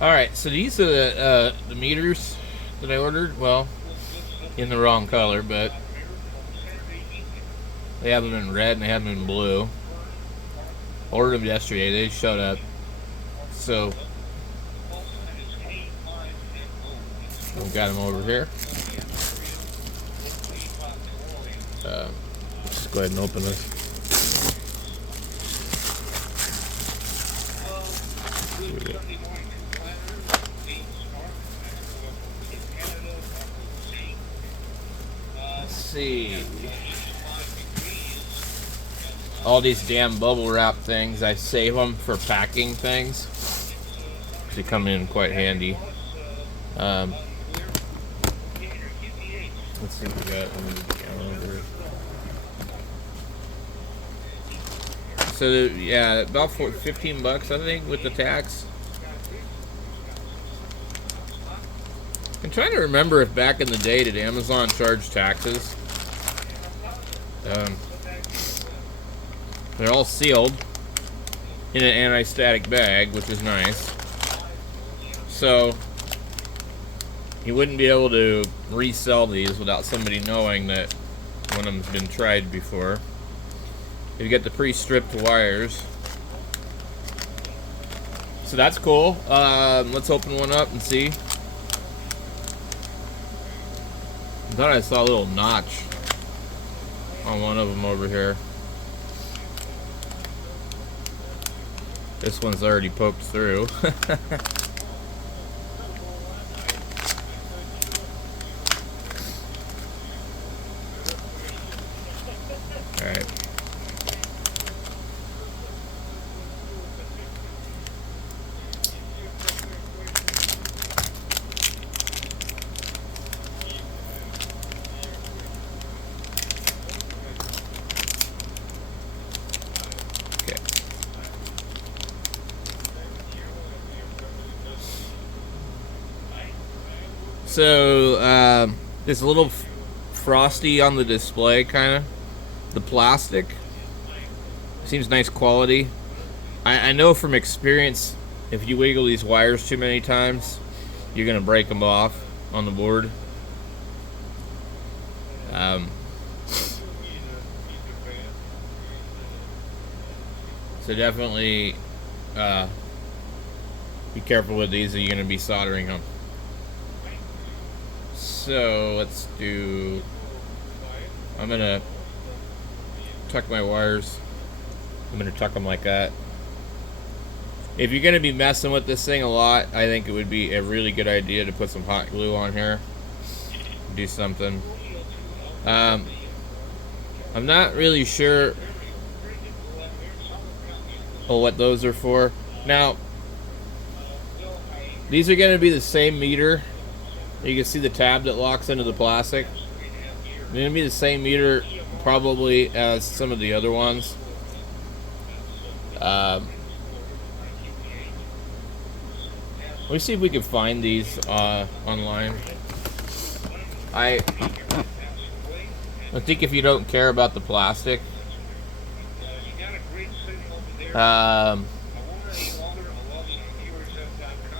All right, so these are the meters that I ordered. Well, in the wrong color, but they have them in red and they have them in blue. Ordered them yesterday. They showed up. So we've got them over here. Let's just go ahead and open this. Let's see. All these damn bubble wrap things, I save them for packing things. They come in quite handy. Let's see what we got under the calendar. So yeah, about 15 bucks I think with the tax. I'm trying to remember if back in the day did Amazon charge taxes. They're all sealed in an anti-static bag, which is nice. So you wouldn't be able to resell these without somebody knowing that one of them's been tried before. You get the pre-stripped wires. So that's cool. Let's open one up and see. I thought I saw a little notch on one of them over here. This one's already poked through. Alright. So, it's a little frosty on the display, kind of. The plastic seems nice quality. I know from experience, if you wiggle these wires too many times, you're going to break them off on the board. So definitely be careful with these if you're going to be soldering them. So let's do. I'm gonna tuck my wires. I'm gonna tuck them like that. If you're gonna be messing with this thing a lot, I think it would be a really good idea to put some hot glue on here. Do something. I'm not really sure what those are for. Now, these are gonna be the same meter. You can see the tab that locks into the plastic. It's going to be the same meter probably as some of the other ones. Let me see if we can find these online. I think if you don't care about the plastic,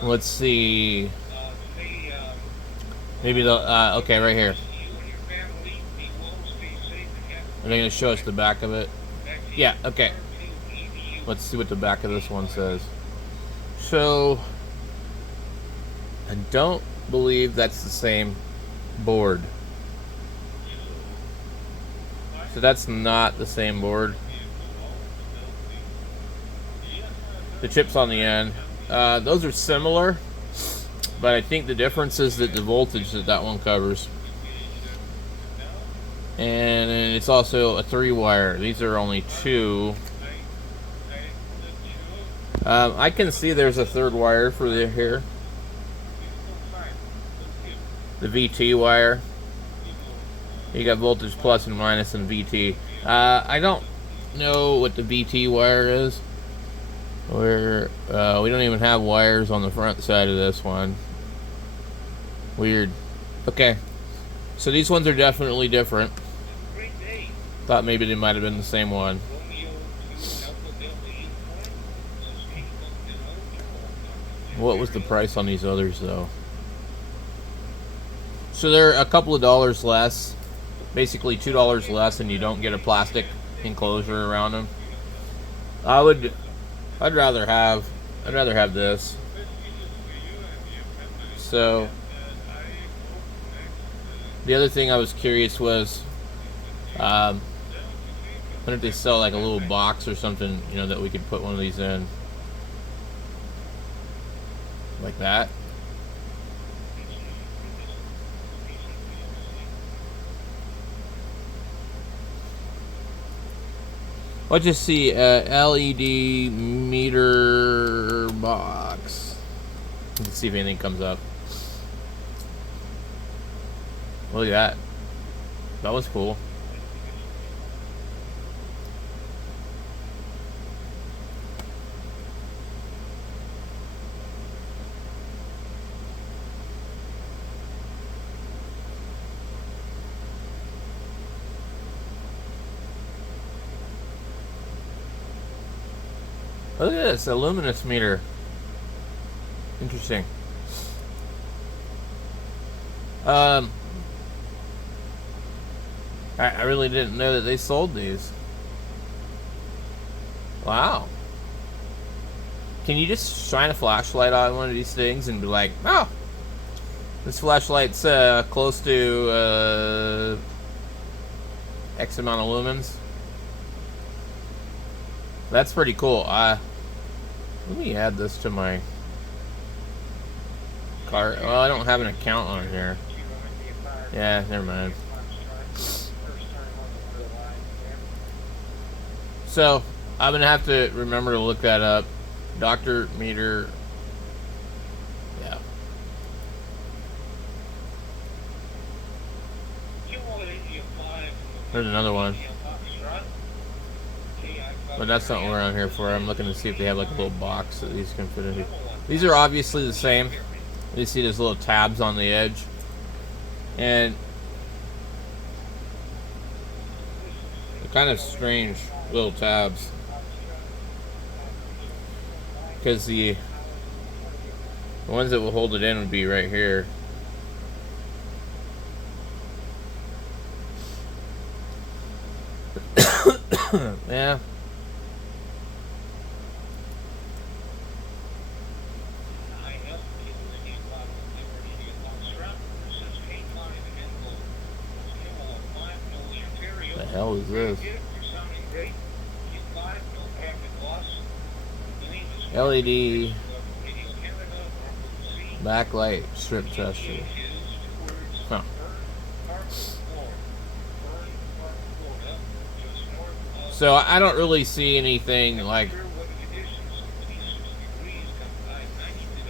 let's see. Maybe the okay, right here. Are they going to show us the back of it? Yeah, okay. Let's see what the back of this one says. So, I don't believe that's the same board. So that's not the same board. The chips on the end. Those are similar. But I think the difference is that the voltage that one covers. And it's also a 3-wire. These are only 2. I can see there's a 3rd wire for the here. The VT wire. You got voltage plus and minus and VT. I don't know what the VT wire is. We don't even have wires on the front side of this one. Weird. Okay. So these ones are definitely different. Thought maybe they might have been the same one. What was the price on these others, though? So they're a couple of dollars less, basically $2 less, and you don't get a plastic enclosure around them. I'd rather have this. So the other thing I was curious was, what if they sell like a little box or something, that we could put one of these in, like that. Let's just see, LED meter box. Let's see if anything comes up. Look at that. That was cool. Look at this, a luminous meter. Interesting. I really didn't know that they sold these. Wow. Can you just shine a flashlight on one of these things and be like, oh, this flashlight's close to X amount of lumens? That's pretty cool. Let me add this to my cart. Well, I don't have an account on here. Yeah, never mind. So, I'm going to have to remember to look that up. Doctor meter. Yeah. There's another one. But that's not what we're on here for. I'm looking to see if they have like a little box that these can fit into. These are obviously the same. You see there's little tabs on the edge. And they're kind of strange little tabs. Because the ones that will hold it in would be right here. Yeah. The hell is this? LED backlight strip tester. Huh. So I don't really see anything like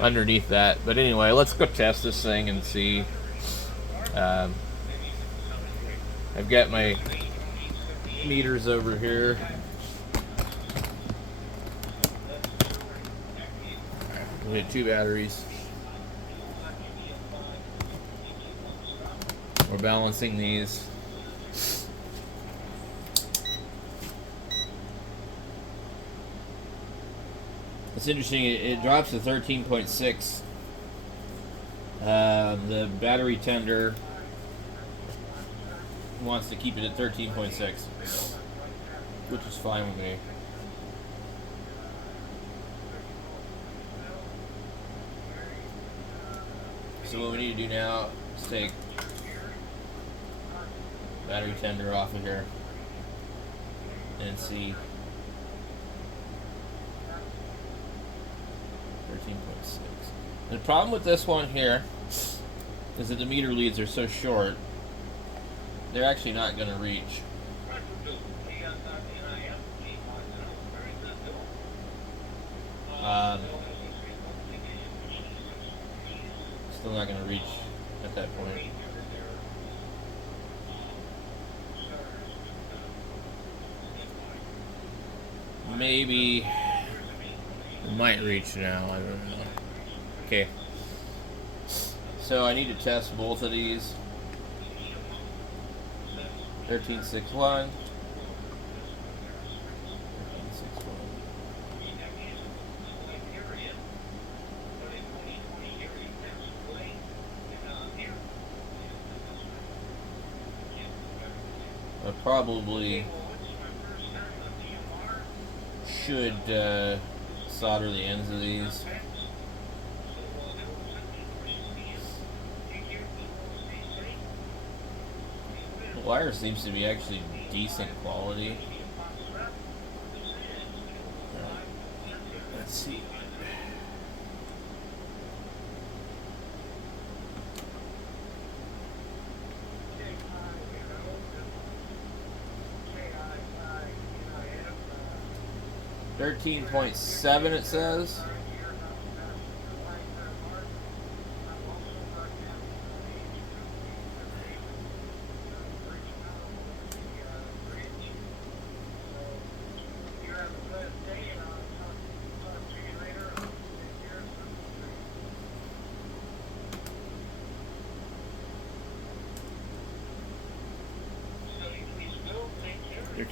underneath that. But anyway, let's go test this thing and see. I've got my meters over here. We have 2 batteries. We're balancing these. It's interesting, it drops to 13.6. The battery tender wants to keep it at 13.6, which is fine with me. So what we need to do now is take battery tender off of here and see 13.6. The problem with this one here is that the meter leads are so short, they're actually not going to reach. Still not going to reach at that point. Maybe it might reach now, I don't know. Okay. So I need to test both of these. 13.61. 13.61. probably should solder the ends of these. The wire seems to be actually decent quality. Let's see. .7 it says.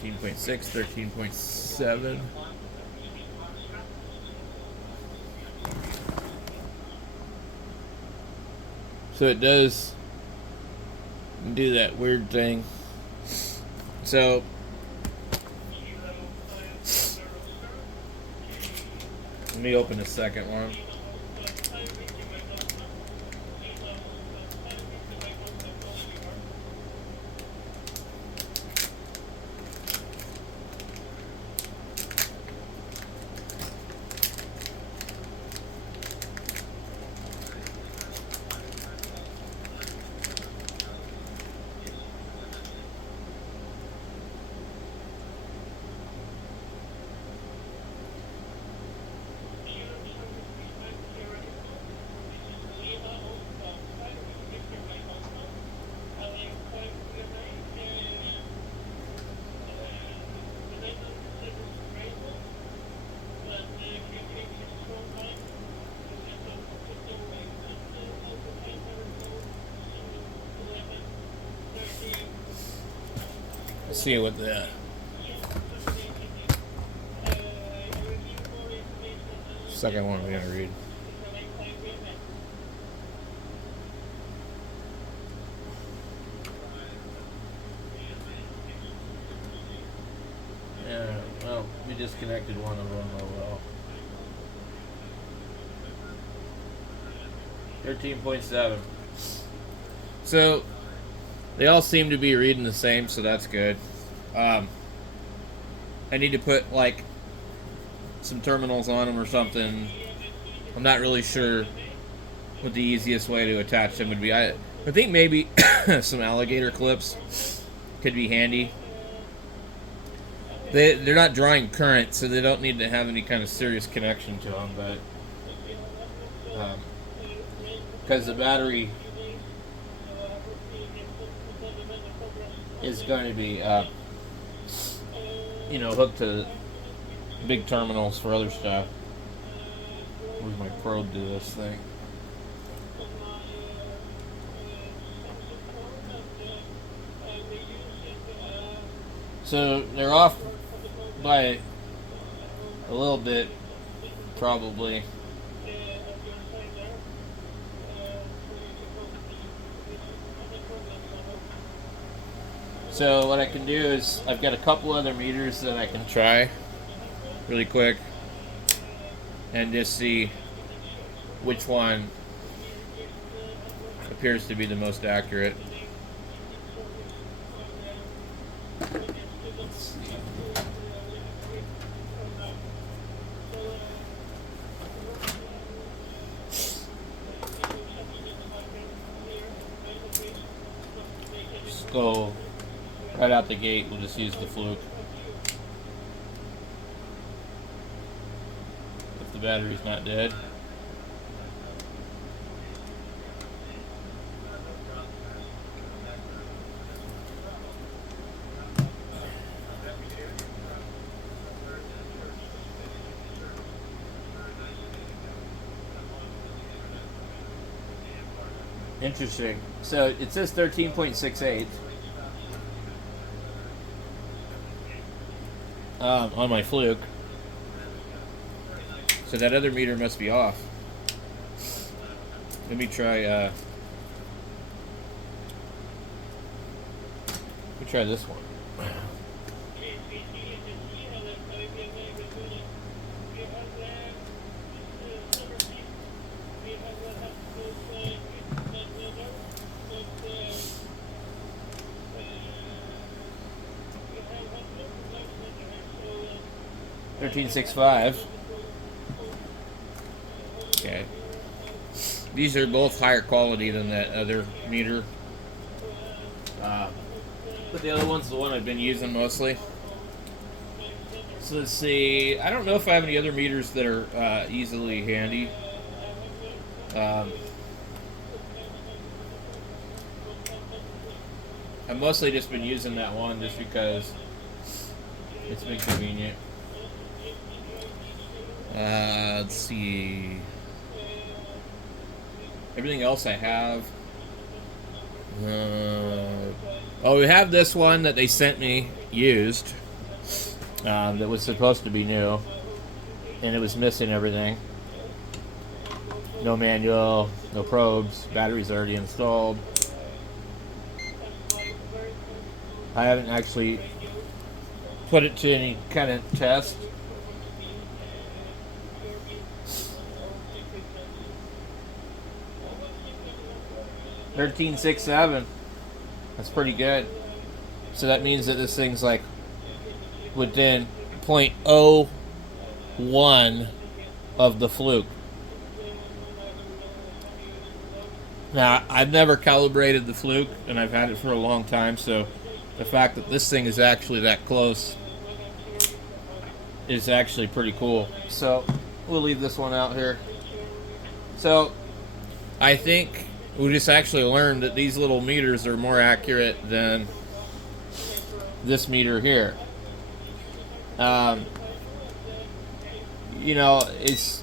.6, 13.7. So it does do that weird thing. So let me open the second one. Let's see what the second one we're gonna read. Yeah, well, we disconnected one of them. Oh well. 13.7. So they all seem to be reading the same, so that's good. I need to put like some terminals on them or something. I'm not really sure what the easiest way to attach them would be. I think maybe some alligator clips could be handy. They're not drawing current, so they don't need to have any kind of serious connection to them, but because the battery is going to be hooked to big terminals for other stuff. Where's my probe to this thing? So they're off by a little bit, probably. So what I can do is I've got a couple other meters that I can try really quick and just see which one appears to be the most accurate. Let's see. Just go right out the gate. We'll just use the fluke. If the battery's not dead. Interesting. So it says 13.68 on my fluke. So that other meter must be off. Let me try this one. $13.65. Okay. These are both higher quality than that other meter. But the other one's the one I've been using mostly. So let's see. I don't know if I have any other meters that are easily handy. I've mostly just been using that one just because it's been convenient. Let's see. Everything else I have. Oh, we have this one that they sent me used. That was supposed to be new, and it was missing everything. No manual, no probes, batteries already installed. I haven't actually put it to any kind of test. $13.67. That's pretty good. So that means that this thing's like within 0.01 of the fluke. Now, I've never calibrated the fluke, and I've had it for a long time, so the fact that this thing is actually that close is actually pretty cool. So we'll leave this one out here. So I think we just actually learned that these little meters are more accurate than this meter here. You know, it's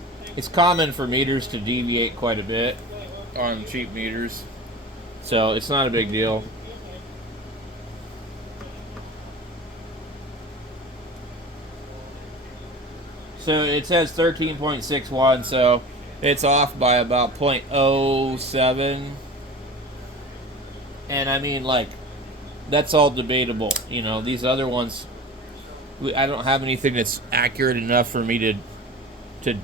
common for meters to deviate quite a bit on cheap meters, so it's not a big deal. So it says 13.61, so it's off by about 0.07. And I mean, like, that's all debatable. You know, these other ones, I don't have anything that's accurate enough for me to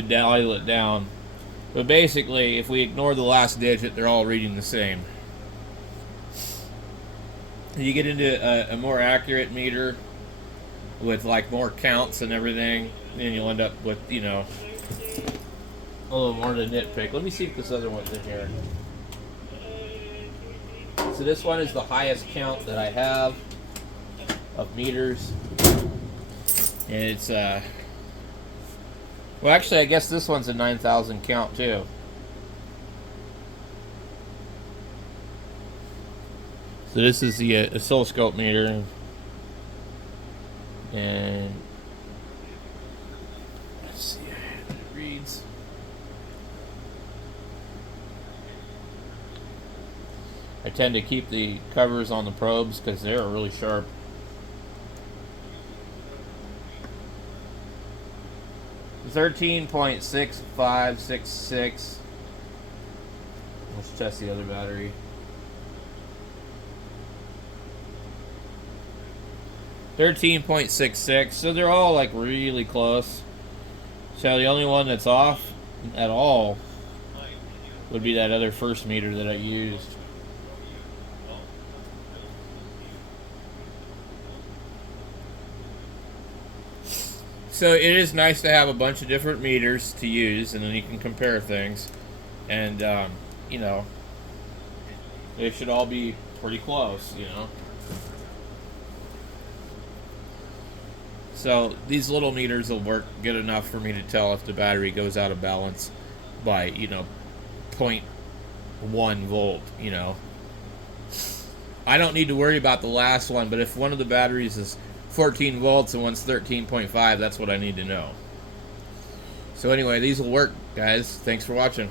dial it down. But basically, if we ignore the last digit, they're all reading the same. You get into a more accurate meter with like more counts and everything, then you'll end up with, you know, a little more to nitpick. Let me see if this other one's in here. So this one is the highest count that I have of meters. And it's, well, actually, I guess this one's a 9,000 count, too. So this is the oscilloscope meter. And let's see how it reads. I tend to keep the covers on the probes because they're really sharp. $13.6566. Let's test the other battery. $13.66. So they're all like really close. So the only one that's off at all would be that other first meter that I used. So it is nice to have a bunch of different meters to use, and then you can compare things. And, you know, they should all be pretty close, you know. So these little meters will work good enough for me to tell if the battery goes out of balance by, you know, 0.1 volt, you know. I don't need to worry about the last one, but if one of the batteries is 14 volts and one's 13.5, that's what I need to know. So anyway, these will work, guys. Thanks for watching.